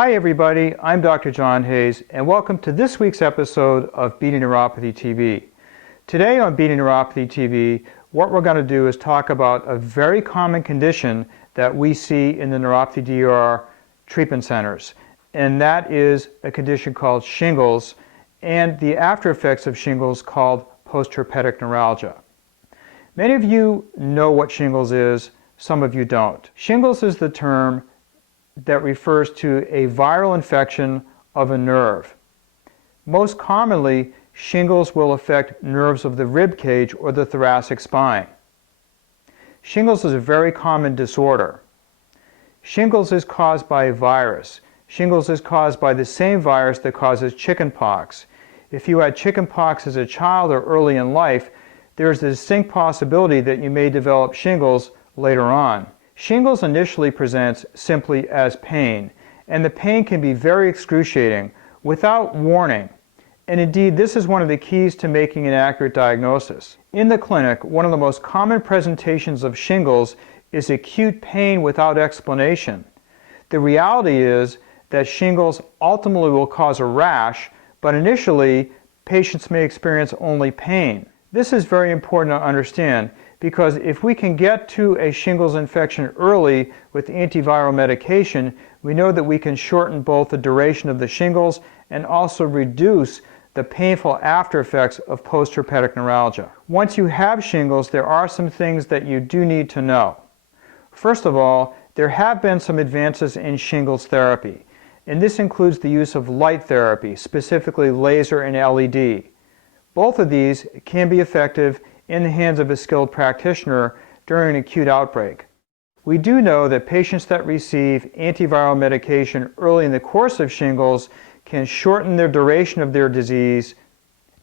Hi everybody, I'm Dr. John Hayes and welcome to this week's episode of Beating Neuropathy TV. Today on Beating Neuropathy TV, what we're going to do is talk about a very common condition that we see in the neuropathy DR treatment centers, and that is a condition called shingles and the after effects of shingles called postherpetic neuralgia. Many of you know what shingles is, some of you don't. Shingles is the term that refers to a viral infection of a nerve. Most commonly, shingles will affect nerves of the rib cage or the thoracic spine. Shingles is a very common disorder. Shingles is caused by a virus. Shingles is caused by the same virus that causes chickenpox. If you had chickenpox as a child or early in life, there is a distinct possibility that you may develop shingles later on. Shingles initially presents simply as pain, and the pain can be very excruciating without warning. And indeed, this is one of the keys to making an accurate diagnosis. In the clinic, one of the most common presentations of shingles is acute pain without explanation. The reality is that shingles ultimately will cause a rash, but initially, patients may experience only pain. This is very important to understand because if we can get to a shingles infection early with antiviral medication, we know that we can shorten both the duration of the shingles and also reduce the painful after effects of postherpetic neuralgia. Once you have shingles, there are some things that you do need to know. First of all, there have been some advances in shingles therapy, and this includes the use of light therapy, specifically laser and LED. Both of these can be effective in the hands of a skilled practitioner during an acute outbreak. We do know that patients that receive antiviral medication early in the course of shingles can shorten their duration of their disease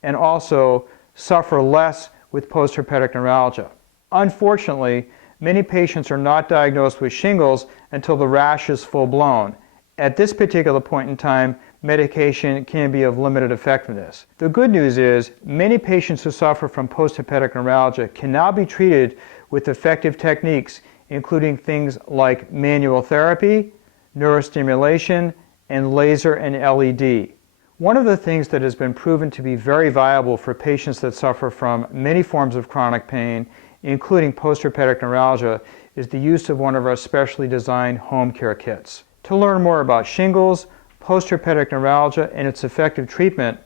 and also suffer less with postherpetic neuralgia. Unfortunately, many patients are not diagnosed with shingles until the rash is full-blown. At this particular point in time, medication can be of limited effectiveness. The good news is many patients who suffer from postherpetic neuralgia can now be treated with effective techniques, including things like manual therapy, neurostimulation, and laser and LED. One of the things that has been proven to be very viable for patients that suffer from many forms of chronic pain, including postherpetic neuralgia, is the use of one of our specially designed home care kits. To learn more about shingles, postherpetic neuralgia, and its effective treatment,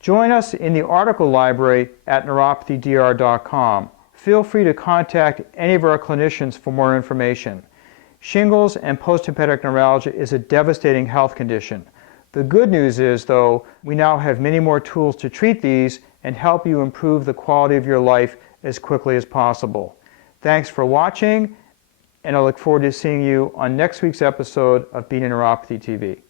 join us in the article library at neuropathydr.com. Feel free to contact any of our clinicians for more information. Shingles and postherpetic neuralgia is a devastating health condition. The good news is, though, we now have many more tools to treat these and help you improve the quality of your life as quickly as possible. Thanks for watching, and I look forward to seeing you on next week's episode of Beating Neuropathy TV.